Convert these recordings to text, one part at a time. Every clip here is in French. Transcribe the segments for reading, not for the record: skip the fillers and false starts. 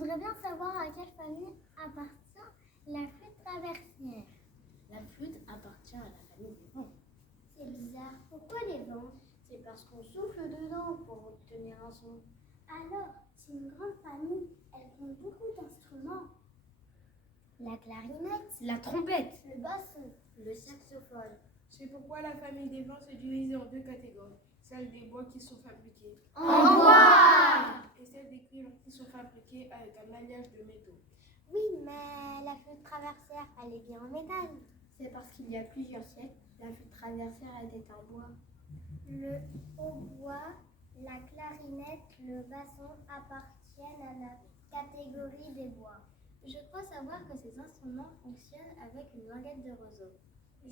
voudrais bien savoir à quelle famille appartient la flûte traversière. La flûte appartient à la famille des vents. C'est bizarre. Pourquoi les vents? C'est parce qu'on souffle dedans pour obtenir un son. Alors, c'est une grande famille. Elle compte beaucoup d'instruments. La clarinette, La trompette, le basson, le saxophone. C'est pourquoi la famille des vents se divise en deux catégories. Celle des bois qui sont fabriqués en bois. et celle des cuivres qui sont fabriqués avec un alliage de métaux. Oui, mais la flûte traversière, elle est bien en métal. C'est parce qu'il y a plusieurs siècles, la flûte traversière était en bois. Le hautbois, la clarinette, le basson appartiennent à la catégorie des bois. Je crois savoir que ces instruments fonctionnent avec une languette de roseau.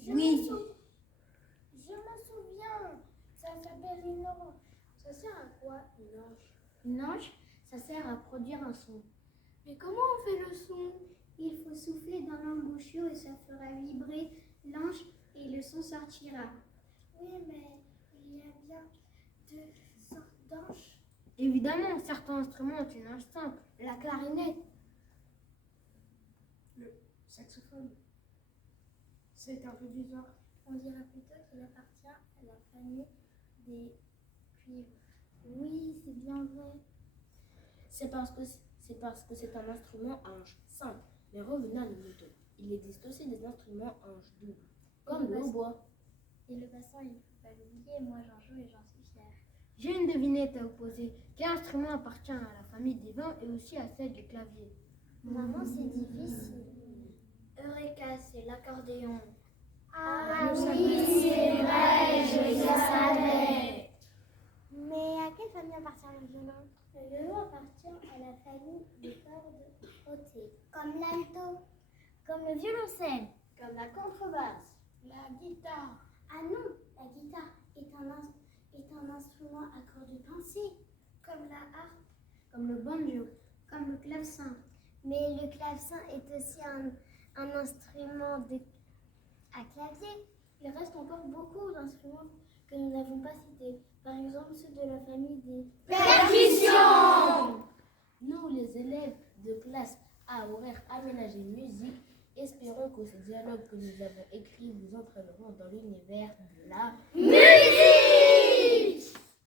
Je me souviens, ça s'appelle une ange. Ça sert à quoi, une ange? Une ange, ça sert à produire un son. Mais comment on fait le son? Il faut souffler dans l'embouchure et ça fera vibrer l'ange et le son sortira. Oui, mais il y a bien deux sortes d'anges. Évidemment, certains instruments ont une ange simple. La clarinette. Le saxophone, c'est un peu bizarre. On dirait plutôt qu'il appartient à la famille des cuivres. Oui, c'est bien vrai. C'est parce que c'est un instrument à ange simple. Mais revenons à nos moutons. Il existe aussi des instruments à ange double, comme le hautbois. Et le basson, il ne faut pas l'oublier. Moi, j'en joue et j'en suis fière. J'ai une devinette à vous poser. Quel instrument appartient à la famille des vents et aussi à celle du clavier? Maman, c'est difficile. Eureka, c'est l'accordéon. Ah oui, c'est vrai, je le savais. Mais à quelle famille appartient le violon? Le violon appartient à la famille des cordes hautées, comme l'alto, comme le violoncelle, Comme la contrebasse. la guitare. Ah non, la guitare est un instrument à cordes pincées, comme la harpe, Comme le banjo. comme le clavecin. Mais le clavecin est aussi un instrument à clavier. Il reste encore beaucoup d'instruments que nous n'avons pas cités. Par exemple, ceux de la famille des percussions. Nous, les élèves de classe à horaire aménagé musique, espérons que ces dialogues que nous avons écrits vous entraîneront dans l'univers de la musique.